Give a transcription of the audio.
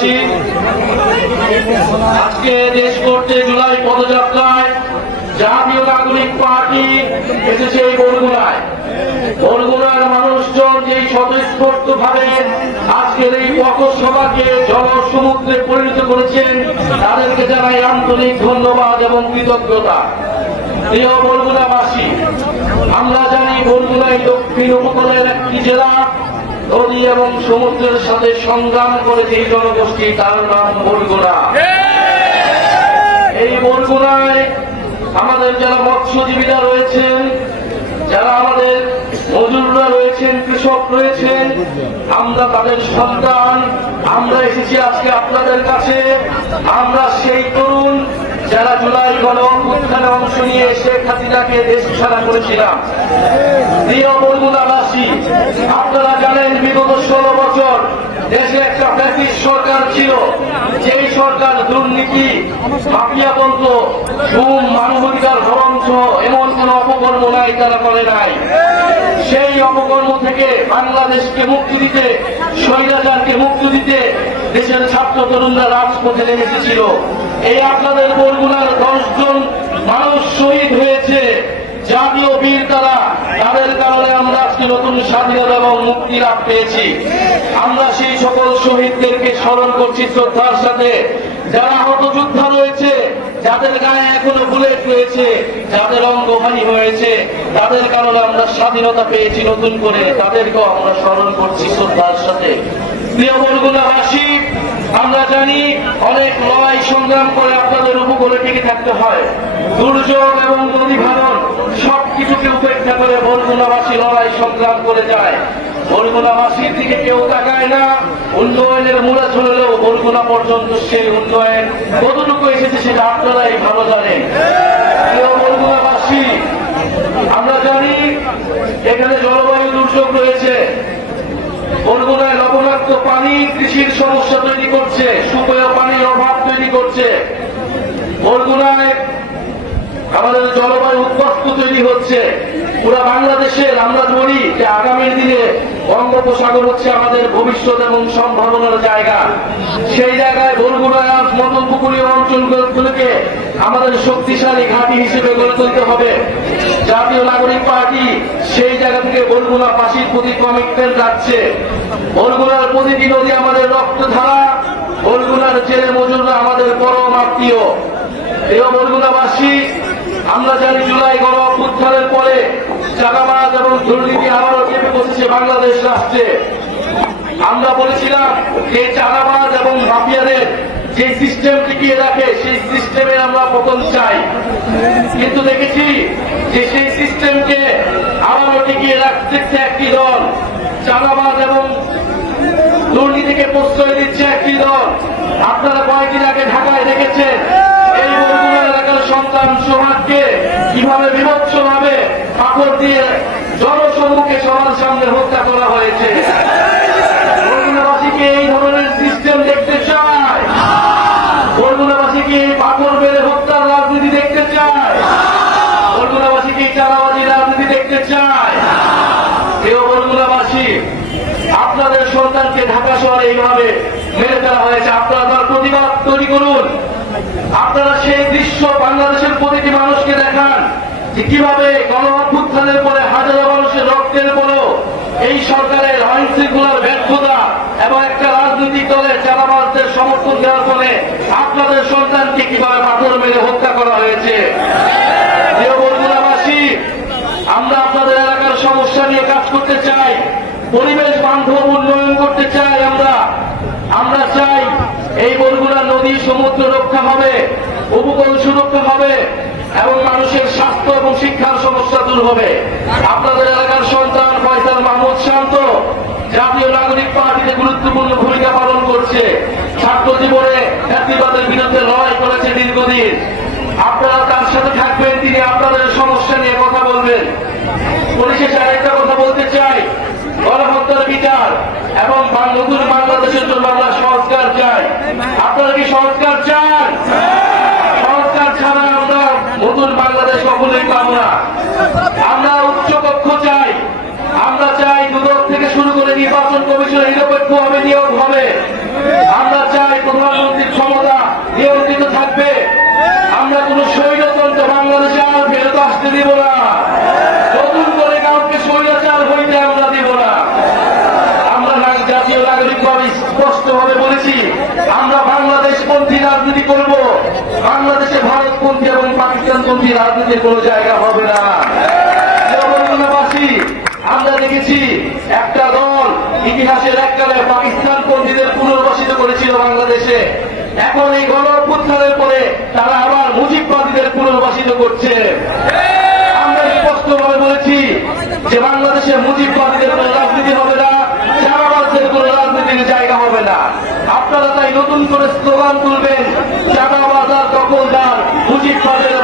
বরগুনাবাসী, আজকে দেশ করতে জুলাই পদযাত্রায় জাতীয় নাগরিক পার্টি এসেছে এই বরগুনায়। বরগুনার মানুষজন যেই স্বতঃস্ফূর্ত ভাবে আজকের এই পথসভাকে জনসমুদ্রে পরিণত করেছেন, তাদেরকে জানাই আন্তরিক ধন্যবাদ এবং কৃতজ্ঞতা। প্রিয় বরগুনাবাসী, আমরা জানি বরগুনাই দক্ষিণ উপকূলের একটি জেলা। নদী এবং সমুদ্রের সাথে সংগ্রাম করে যে জনগোষ্ঠী, তার নাম বরগুনা। এই বরগুনায় আমাদের যারা মৎস্যজীবীরা রয়েছেন, যারা আমাদের মজুররা রয়েছেন, কৃষক রয়েছেন, আমরা তাদের সন্তান। আমরা এসেছি আজকে আপনাদের কাছে। আমরা সেই তরুণ যারা জুলাই গণঅভ্যুত্থানে অংশ নিয়ে শেখ হাসিনাকে দেশ ছাড়া করেছিলাম। প্রিয় বরগুনাবাসী, আপনারা জানেন বিগত 16 বছর দেশে একটা ফ্যাসিস্ট সরকার ছিল। যেই সরকার দুর্নীতি, মাফিয়া বলত, গুম, মানবাধিকার হরণ সহ এমন কোন অপকর্ম নাই তারা করে নাই। সেই অপকর্ম থেকে বাংলাদেশকে মুক্তি দিতে, স্বৈরাচারকে মুক্তি দিতে দেশের ছাত্র তরুণরা রাজপথে নেমে এসেছিল। এই আপনাদের বরগুনার 10 জন মানুষ শহীদ হয়েছে, জাতীয় বীর তারা। তাদের কারণে আমরা আজকে নতুন স্বাধীনতা এবং মুক্তি লাভ পেয়েছি। আমরা সেই সকল শহীদদেরকে স্মরণ করছি শ্রদ্ধার সাথে। যারা আহত যোদ্ধা রয়েছে, যাদের গায়ে এখনো বুলেট রয়েছে, যাদের অঙ্গহানি হয়েছে, তাদের কারণে আমরা স্বাধীনতা পেয়েছি নতুন করে, তাদেরকেও আমরা স্মরণ করছি শ্রদ্ধার সাথে। প্রিয় বরগুনাবাসী, আমরা জানি অনেক লড়াই সংগ্রাম করে আপনাদের উপকূলে টিকে থাকতে হয়। দুর্যোগ এবং নদী ভাঙন সবকিছুকে উপেক্ষা করে বরগুনাবাসী লড়াই সংগ্রাম করে যায়। বরগুনাবাসীর দিকে কেউ তাকায় না। উন্নয়নের মূলা চলেও বরগুনা পর্যন্ত সেই উন্নয়ন কতটুকু এসেছে সেটা আপনারাই ভালো জানেন। প্রিয় বরগুনাবাসী, আমরা জানি এখানে জলবায়ু দুর্যোগ রয়েছে। বরগুনায় লবণাক্ত পানি কৃষির সমস্যা তৈরি করছে, সুপেয় পানির অভাব তৈরি করছে। বরগুনায় আমাদের জলবায়ু উদ্বাস্তু তৈরি হচ্ছে পুরা বাংলাদেশের। আমরা বলি যে আগামী দিনে বঙ্গোপসাগর হচ্ছে আমাদের ভবিষ্যৎ এবং সম্ভাবনার জায়গা। সেই জায়গায় বরগুনায় মতো উপকূলীয় অঞ্চলগুলোকে আমাদের শক্তিশালী ঘাঁটি হিসেবে গড়ে তুলতে হবে। জাতীয় নাগরিক পার্টি সেই জায়গা থেকে বরগুনাবাসীর প্রতি কমিটমেন্ট রাখছে। বরগুনার প্রতিটি নদী আমাদের রক্তধারা, বরগুনার জেলে মজুররা আমাদের পরম আত্মীয়। প্রিয় বরগুনাবাসী, আমরা জানি জুলাই গণঅভ্যুত্থানের পরে চাঁদাবাজ এবং দুর্নীতি আবারও চেপে বসেছে বাংলাদেশ রাষ্ট্রে। আমরা বলেছিলাম যে চাঁদাবাজ এবং মাফিয়াদের যে সিস্টেম টিকিয়ে রাখে, সেই সিস্টেমে আমরা পতন চাই। কিন্তু দেখেছি যে সেই সিস্টেমকে আবারও টিকিয়ে রাখতে একটি দল, চাঁদাবাজ এবং দুর্নীতিকে প্রশ্রয় দিচ্ছে একটি দল। আপনারা কয়েকদিন আগে ঢাকায় দেখেছেন এই বরগুনা এলাকার সন্তান সোহাগকে কিভাবে বিভৎস ভাবে পাথর দিয়ে জনসম্মুখে সবার সামনে হত্যা করা হয়েছে। বরগুনাবাসীকে এই ধরনের সিস্টেম দেখতে চায়। বরগুনাবাসীকে এই পাথর বেড়ে হত্যার রাজনীতি দেখতে চায়। বরগুনাবাসীকে এই চাঁদাবাজি রাজনীতি দেখতে চায়। প্রিয় বরগুনাবাসী, আপনাদের সন্তানকে ঢাকা শহরে এইভাবে মেরে ফেলা হয়েছে। আপনারা তার প্রতিবাদ তৈরি করুন। আপনারা সেই দৃশ্য বাংলাদেশের প্রতিটি মানুষকে দেখান যে কিভাবে গণঅভ্যুত্থানের পরে হাজারো মানুষের রক্তের পরও এই সরকারের আইন শৃঙ্খলার ব্যর্থতা এবং একটা রাজনৈতিক দলের চাঁদাবাজদের সমর্থন দেওয়ার ফলে আপনাদের সন্তানকে কিভাবে পাথর মেরে হত্যা করা হয়েছে। প্রিয় বরগুনাবাসী, আমরা আপনাদের এলাকার সমস্যা নিয়ে কাজ করতে চাই, পরিবেশ বান্ধব উন্নয়ন করতে চাই। আমরা চাই এই বরগুনা নদী সমুদ্র রক্ষা হবে, উপকূল সুরক্ষা হবে এবং মানুষের স্বাস্থ্য এবং শিক্ষার সমস্যা দূর হবে। আপনাদের এলাকার সন্তান ফয়সাল মাহমুদ শান্ত জাতীয় নাগরিক পার্টিতে গুরুত্বপূর্ণ ভূমিকা পালন করছে। ছাত্র জীবনে জাতিবাদের বিরুদ্ধে লড়াই করেছে দীর্ঘদিন। আপনারা তার সাথে থাকবেন, তিনি আপনাদের সমস্যা নিয়ে কথা বলবেন। পরিশেষে আরেকটা কথা বলতে চাই, গণহত্যার বিচার এবং নতুন বাংলাদেশের জন্য আমরা সংস্কার চাই। আপনারা কি সংস্কার চান? সংস্কার ছাড়া আমরা নতুন বাংলাদেশ কখনোই পাব না। আমরা উচ্চকক্ষ চাই। আমরা চাই দুদক থেকে শুরু করে নির্বাচন কমিশন নিরপেক্ষভাবে নিয়োগ হবে। আমরা চাই চাঁদাবাজি রাজনীতির কোনো জায়গা হবে না। আমরা দেখেছি একটা দল ইতিহাসের এককালে পাকিস্তান পন্থীদের পুনর্বাসিত করেছিল বাংলাদেশে, এখন এই গণ অভ্যুত্থানের পরে তারা আবার মুজিববাদীদের পুনর্বাসিত করছে। আমরা স্পষ্টভাবে বলেছি যে বাংলাদেশে মুজিববাদীদের কোনো রাজনীতি হবে না, চাঁদাবাজদের কোনো রাজনীতির জায়গা হবে না। আপনারা তাই নতুন করে স্লোগান তুলবেন, চাঁদাবাজ আর দখলদার মুজিববাদের